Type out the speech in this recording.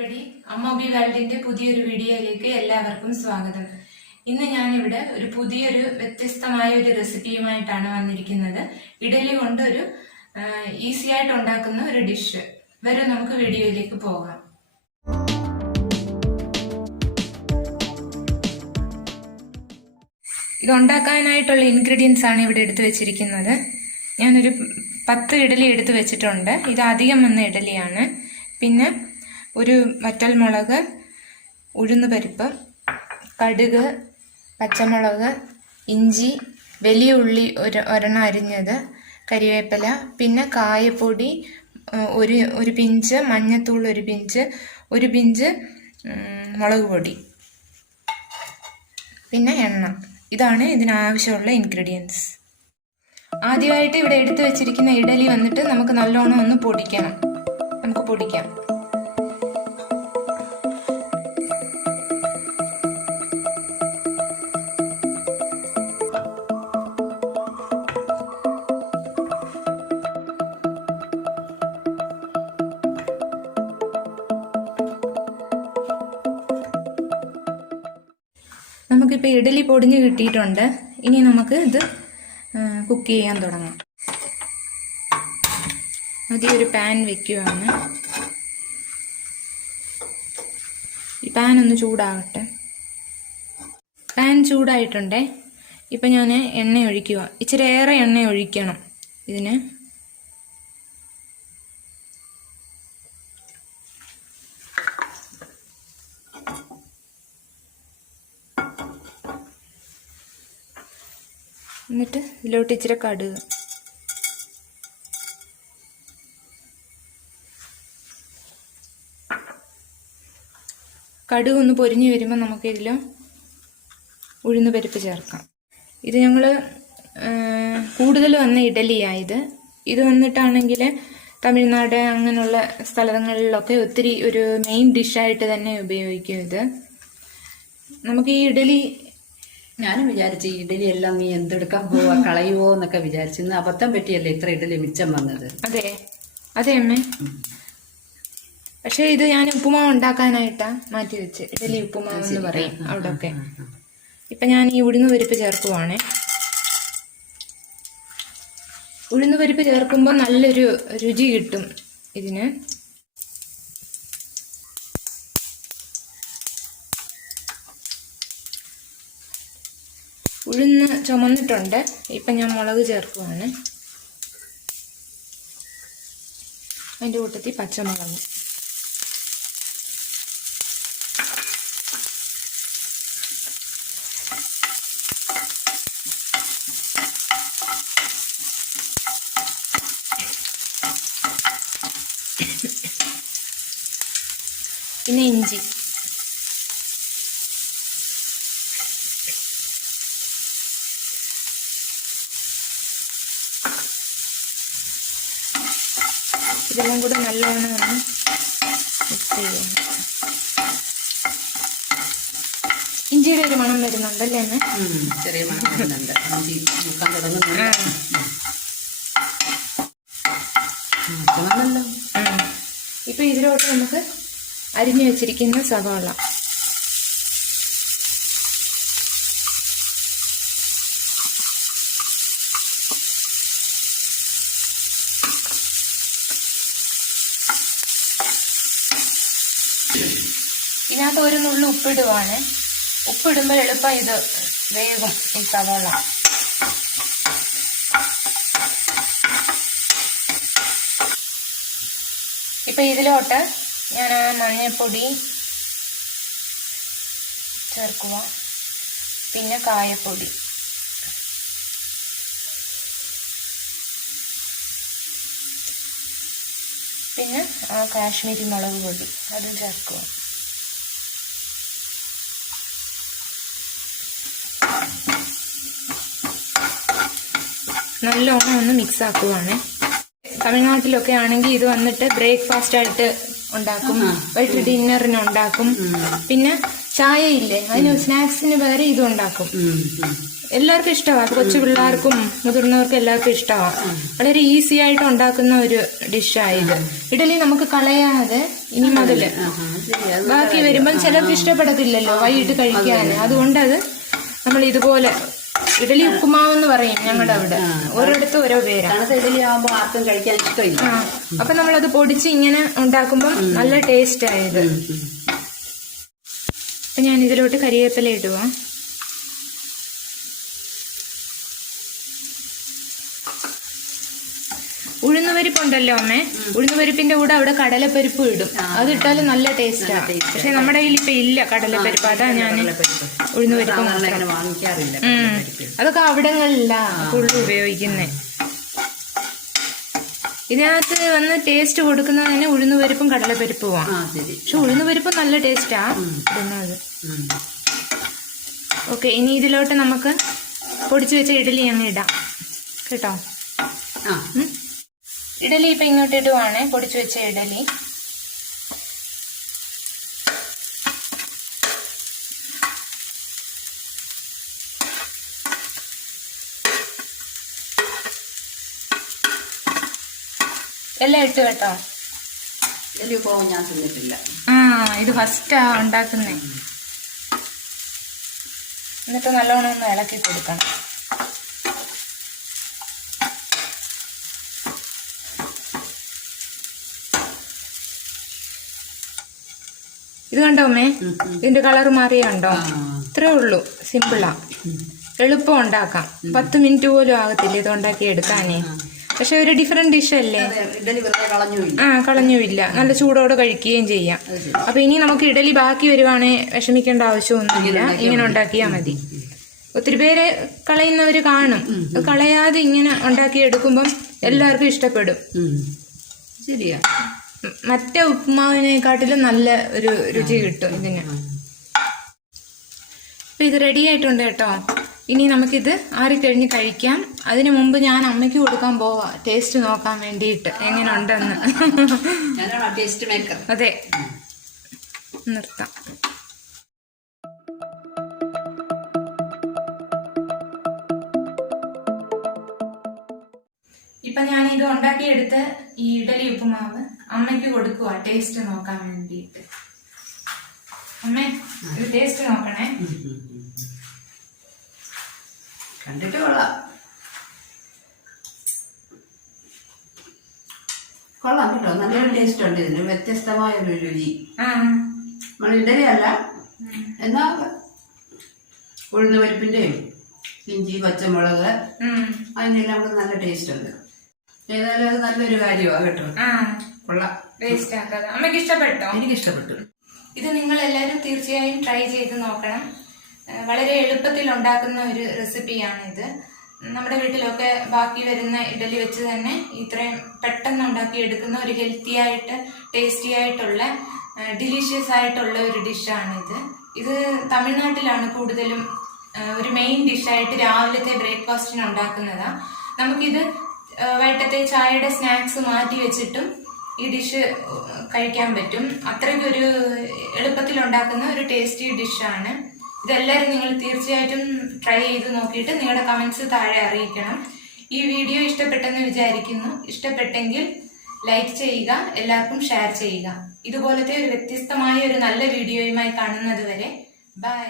everybody. അമ്മോബി വേൾഡിന്റെ പുതിയൊരു വീഡിയോയിലേക്ക് എല്ലാവർക്കും സ്വാഗതം. ഇന്ന് ഞാൻ ഇവിടെ ഒരു പുതിയൊരു വ്യത്യസ്തമായ ഒരു റെസിപ്പിയുമായിട്ടാണ് വന്നിരിക്കുന്നത്. ഇഡലി കൊണ്ട് ഒരു ഈസി ആയിട്ട് ഉണ്ടാക്കുന്ന ഒരു ഡിഷ്. വരൂ നമുക്ക് വീഡിയോയിലേക്ക് പോകാം. ഇത് ഉണ്ടാക്കാനായിട്ടുള്ള ഇൻഗ്രീഡിയൻസ് ആണ് ഇവിടെ എടുത്തു വെച്ചിരിക്കുന്നത്. ഞാനൊരു 10 ഇഡലി എടുത്തു വെച്ചിട്ടുണ്ട്. ഇത് അധികം വന്ന ഇഡലിയാണ്. പിന്നെ ഒരു വറ്റൽമുളക്, ഉഴുന്നുപരിപ്പ്, കടുക്, പച്ചമുളക്, ഇഞ്ചി, വലിയ ഉള്ളി ഒരെണ്ണം അരിഞ്ഞത്, കരിവേപ്പില, പിന്നെ കായപ്പൊടി, ഒരു പിഞ്ച് മഞ്ഞത്തൂൾ, ഒരു പിഞ്ച് മുളക് പൊടി, പിന്നെ എണ്ണ. ഇതാണ് ഇതിനാവശ്യമുള്ള ഇൻഗ്രീഡിയൻസ്. ആദ്യമായിട്ട് ഇവിടെ എടുത്തു വെച്ചിരിക്കുന്ന ഇഡലി വന്നിട്ട് നമുക്ക് നല്ലോണം ഒന്ന് പൊടിക്കണം. നമുക്ക് പൊടിക്കാം. നമുക്കിപ്പോൾ ഇഡലി പൊടിഞ്ഞ് കിട്ടിയിട്ടുണ്ട്. ഇനി നമുക്ക് ഇത് കുക്ക് ചെയ്യാൻ തുടങ്ങാം. ആദ്യം ഒരു പാൻ വെക്കുകയാണ്. ഈ പാൻ ഒന്ന് ചൂടാകട്ടെ. പാൻ ചൂടായിട്ടുണ്ടേ. ഇപ്പം ഞാൻ എണ്ണ ഒഴിക്കുക. ഇച്ചിരി ഏറെ എണ്ണ ഒഴിക്കണം ഇതിന്. എന്നിട്ട് ഇതിലോട്ട് ഇച്ചിരി കടുക്, കടുക് ഒന്ന് പൊരിഞ്ഞ് വരുമ്പോൾ നമുക്കിതിൽ ഉഴുന്നുപരിപ്പ് ചേർക്കാം. ഇത് ഞങ്ങൾ കൂടുതൽ വന്ന ഇഡലിയായത്. ഇത് വന്നിട്ടാണെങ്കിൽ തമിഴ്നാട് അങ്ങനെയുള്ള സ്ഥലങ്ങളിലൊക്കെ ഒത്തിരി ഒരു മെയിൻ ഡിഷായിട്ട് തന്നെ ഉപയോഗിക്കും ഇത്. നമുക്ക് ഈ ഇഡലി, ഞാനും വിചാരിച്ചു ഈ ഇഡലി എല്ലാം നീ എന്തെടുക്കാൻ പോവാ, കളയുവോ എന്നൊക്കെ വിചാരിച്ചു. ഇന്ന് അബദ്ധം പറ്റിയല്ലേ ഇത്ര ഇഡലി മിച്ചം വന്നത്. അതെ അതെ അമ്മേ. പക്ഷെ ഇത് ഞാൻ ഉപ്പുമാവ് ഉണ്ടാക്കാനായിട്ടാ മാറ്റി വെച്ച്. ഇഡലി ഉപ്പുമാവ് എന്ന് പറയും അവിടെ ഒക്കെ. ഇപ്പൊ ഞാൻ ഈ ഉഴുന്നുപരിപ്പ് ചേർക്കുവാണ്. ഉഴുന്നുപരിപ്പ് ചേർക്കുമ്പോൾ നല്ലൊരു രുചി കിട്ടും ഇതിന്. ഉഴുന്ന് ചുമന്നിട്ടുണ്ട്. ഇപ്പം ഞാൻ മുളക് ചേർക്കുവാണ്. അതിൻ്റെ കൂട്ടത്തിൽ പച്ചമുളക്, പിന്നെ ഇഞ്ചി, ഇതെല്ലാം കൂടെ നല്ലോണം ഒന്ന് മിക്സ് ചെയ്യണം. ഇഞ്ചിയുടെ ഒരു മണം വരുന്നുണ്ടല്ലേ അമ്മ? ചെറിയ മണം വരുന്നുണ്ട്. മുക്കാൻ തുടങ്ങുന്നുണ്ട്. ഇപ്പൊ ഇതിലോട്ട് നമുക്ക് അരിഞ്ഞു വെച്ചിരിക്കുന്ന സവാള, ഇതിനകത്ത് ഒരു നുള്ളി ഉപ്പിടുവാണ്. ഉപ്പിടുമ്പോൾ എളുപ്പം ഇത് വേഗം ഈ സവാള. ഇപ്പൊ ഇതിലോട്ട് ഞാൻ മഞ്ഞൾപ്പൊടി ചേർക്കുക, പിന്നെ കായപ്പൊടി, പിന്നെ കാശ്മീരി മുളക് പൊടി അതും ചേർക്കുക. നല്ലോണം ഒന്ന് മിക്സ് ആക്കുവാണ്. തമിഴ്നാട്ടിലൊക്കെ ആണെങ്കിൽ ഇത് വന്നിട്ട് ബ്രേക്ക്ഫാസ്റ്റ് ആയിട്ട് ഉണ്ടാക്കും, വൈകിട്ട് ഡിന്നറിന് ഉണ്ടാക്കും. പിന്നെ ചായ ഇല്ലേ, അതിന് സ്നാക്സിന് വേറെ ഇതും ഉണ്ടാക്കും. എല്ലാവർക്കും ഇഷ്ടമാണ്. കൊച്ചു പിള്ളേർക്കും മുതിർന്നവർക്കും എല്ലാവർക്കും ഇഷ്ടമാണ്. വളരെ ഈസി ആയിട്ട് ഉണ്ടാക്കുന്ന ഒരു ഡിഷായത്. ഇഡലി നമുക്ക് കളയാതെ ഇനി മുതല് ബാക്കി വരുമ്പം ചിലർക്ക് ഇഷ്ടപ്പെടത്തില്ലല്ലോ വൈകിട്ട് കഴിക്കാൻ. അതുകൊണ്ട് അത് നമ്മൾ ഇതുപോലെ ഇഡലി ഉപ്പുമാവെന്ന് പറയും ഞങ്ങളുടെ അവിടെ. ഓരോടത്തും ഓരോ പേരാണ്. ഇഡലി ആവുമ്പോ ആർക്കും കഴിക്കാൻ ഇഷ്ടമില്ല. അപ്പൊ നമ്മളത് പൊടിച്ച് ഇങ്ങനെ ഉണ്ടാക്കുമ്പോൾ നല്ല ടേസ്റ്റ് ആയത്. അപ്പൊ ഞാൻ ഇതിലോട്ട് കരിവേപ്പില ഇടുക. ഉഴുന്നുപരിപ്പുണ്ടല്ലോ അമ്മേ, ഉഴുന്നുപരിപ്പിന്റെ കൂടെ അവിടെ കടലപ്പരിപ്പ് ഇടും. അത് ഇട്ടാലും നല്ല ടേസ്റ്റാണ്. പക്ഷെ നമ്മുടെ കയ്യിൽ ഇപ്പൊ ഇല്ല കടലപ്പരിപ്പ്. അതാ ഞാൻ ഉഴുന്നുപരിപ്പ് വാങ്ങിക്കാറില്ല. അതൊക്കെ അവിടങ്ങളില്ല ഫുള്ള് ഉപയോഗിക്കുന്നേ. ഇതിനകത്ത് വന്ന് ടേസ്റ്റ് കൊടുക്കുന്നത് തന്നെ ഉഴുന്നുപരിപ്പും കടലപ്പരിപ്പുമാണ്. പക്ഷെ ഉഴുന്നുപരിപ്പ് നല്ല ടേസ്റ്റാ ഇടുന്നത്. ഓക്കെ, ഇനി ഇതിലോട്ട് നമുക്ക് പൊടിച്ചു വെച്ച ഇഡലി അങ്ങ് ഇടാം കേട്ടോ. ഇഡലി ഇപ്പൊ ഇങ്ങോട്ട് ഇടുവാണ്, പൊടിച്ചു വെച്ച ഇഡലി. എല്ലാം ഇട്ട് കേട്ടോ. ഇഡലി ഉപ്പുമാവ് ഞാൻ തിന്നിട്ടില്ല. ഇത് ഫസ്റ്റാ ഉണ്ടാക്കുന്നേ. എന്നിട്ട് നല്ലോണം ഒന്ന് ഇളക്കി കൊടുക്കണം. ഇത് കണ്ടോ അമ്മേ, ഇതിന്റെ കളർ മാറിയുണ്ടോ? ഇത്രേ ഉള്ളൂ, സിമ്പിളാ, എളുപ്പം ഉണ്ടാക്കാം. 10 മിനിറ്റ് പോലും ആകത്തില്ല ഇത് ഉണ്ടാക്കി എടുക്കാനേ. പക്ഷെ ഒരു ഡിഫറെന്റ് ഡിഷ് അല്ലേ. കളഞ്ഞുമില്ല, നല്ല ചൂടോടെ കഴിക്കുകയും ചെയ്യാം. അപ്പൊ ഇനി നമുക്ക് ഇഡലി ബാക്കി വരുവാണെ വിഷമിക്കേണ്ട ആവശ്യമൊന്നുമില്ല, ഇങ്ങനെ ഉണ്ടാക്കിയാൽ മതി. ഒത്തിരി പേര് കളയുന്നവര് കാണും. കളയാതെ ഇങ്ങനെ ഉണ്ടാക്കി എടുക്കുമ്പം എല്ലാവർക്കും ഇഷ്ടപ്പെടും. ശരിയാ, മറ്റേ ഉപ്പുമാവിനെക്കാട്ടിലും നല്ല ഒരു രുചി കിട്ടും ഇതിന്. അപ്പൊ ഇത് റെഡി ആയിട്ടുണ്ട് കേട്ടോ. ഇനി നമുക്കിത് ആറിക്കഴിഞ്ഞ് കഴിക്കാം. അതിനു മുമ്പ് ഞാൻ അമ്മയ്ക്ക് കൊടുക്കാൻ പോവാ, ടേസ്റ്റ് നോക്കാൻ വേണ്ടിയിട്ട് എങ്ങനെ ഉണ്ടെന്ന്. അതെ, നിർത്താം. ഇപ്പൊ ഞാൻ ഇത് ഉണ്ടാക്കിയെടുത്ത് ഈ ഇഡലി ഉപ്പുമാവ് അമ്മയ്ക്ക് കൊടുക്കുക ടേസ്റ്റ് നോക്കാൻ വേണ്ടിയിട്ട്. അമ്മേ, ഇത് ടേസ്റ്റ് നോക്കണേ. കണ്ടിട്ട് കൊള്ളാം, കൊള്ളാം കേട്ടോ. നല്ലൊരു ടേസ്റ്റ് ഉണ്ട് ഇതിന്, വ്യത്യസ്തമായ ഒരു രുചി. നമ്മൾ ഇഡലി അല്ല, എന്നാ ഉഴുന്നുപരിപ്പിന്റെയും ഇഞ്ചി പച്ചമുളക് അതിനെല്ലാം കൂടെ നല്ല ടേസ്റ്റ് ഉണ്ട്. ഏതായാലും അത് നല്ലൊരു കാര്യമാണ് കേട്ടോ. കൊള്ളാം, ടേസ്റ്റ് ആക്കാതെ. അമ്മയ്ക്ക് ഇഷ്ടപ്പെട്ടോ? എനിക്ക് ഇഷ്ടപ്പെട്ടു. ഇത് നിങ്ങൾ എല്ലാവരും തീർച്ചയായും ട്രൈ ചെയ്ത് നോക്കണം. വളരെ എളുപ്പത്തിൽ ഉണ്ടാക്കുന്ന ഒരു റെസിപ്പിയാണിത്. നമ്മുടെ വീട്ടിലൊക്കെ ബാക്കി വരുന്ന ഇഡലി വെച്ച് തന്നെ ഇത്രയും പെട്ടെന്ന് ഉണ്ടാക്കി എടുക്കുന്ന ഒരു ഹെൽത്തി ആയിട്ട് ടേസ്റ്റി ആയിട്ടുള്ള ഡിലീഷ്യസ് ആയിട്ടുള്ള ഒരു ഡിഷാണിത്. ഇത് തമിഴ്നാട്ടിലാണ് കൂടുതലും ഒരു മെയിൻ ഡിഷായിട്ട് രാവിലത്തെ ബ്രേക്ക്ഫാസ്റ്റിന് ഉണ്ടാക്കുന്നതാ. നമുക്കിത് വൈകിട്ടത്തെ ചായയുടെ സ്നാക്സ് മാറ്റി വെച്ചിട്ടും ഈ ഡിഷ് കഴിക്കാൻ പറ്റും. അത്രയ്ക്കൊരു എളുപ്പത്തിൽ ഉണ്ടാക്കുന്ന ഒരു ടേസ്റ്റി ഡിഷാണ്. ഇതെല്ലാവരും നിങ്ങൾ തീർച്ചയായിട്ടും ട്രൈ ചെയ്ത് നോക്കിയിട്ട് നിങ്ങളുടെ കമന്റ്സ് താഴെ അറിയിക്കണം. ഈ വീഡിയോ ഇഷ്ടപ്പെട്ടെന്ന് വിചാരിക്കുന്നു. ഇഷ്ടപ്പെട്ടെങ്കിൽ ലൈക്ക് ചെയ്യുക, എല്ലാവർക്കും ഷെയർ ചെയ്യുക. ഇതുപോലത്തെ ഒരു വ്യത്യസ്തമായ ഒരു നല്ല വീഡിയോയുമായി കാണുന്നത് വരെ ബൈ.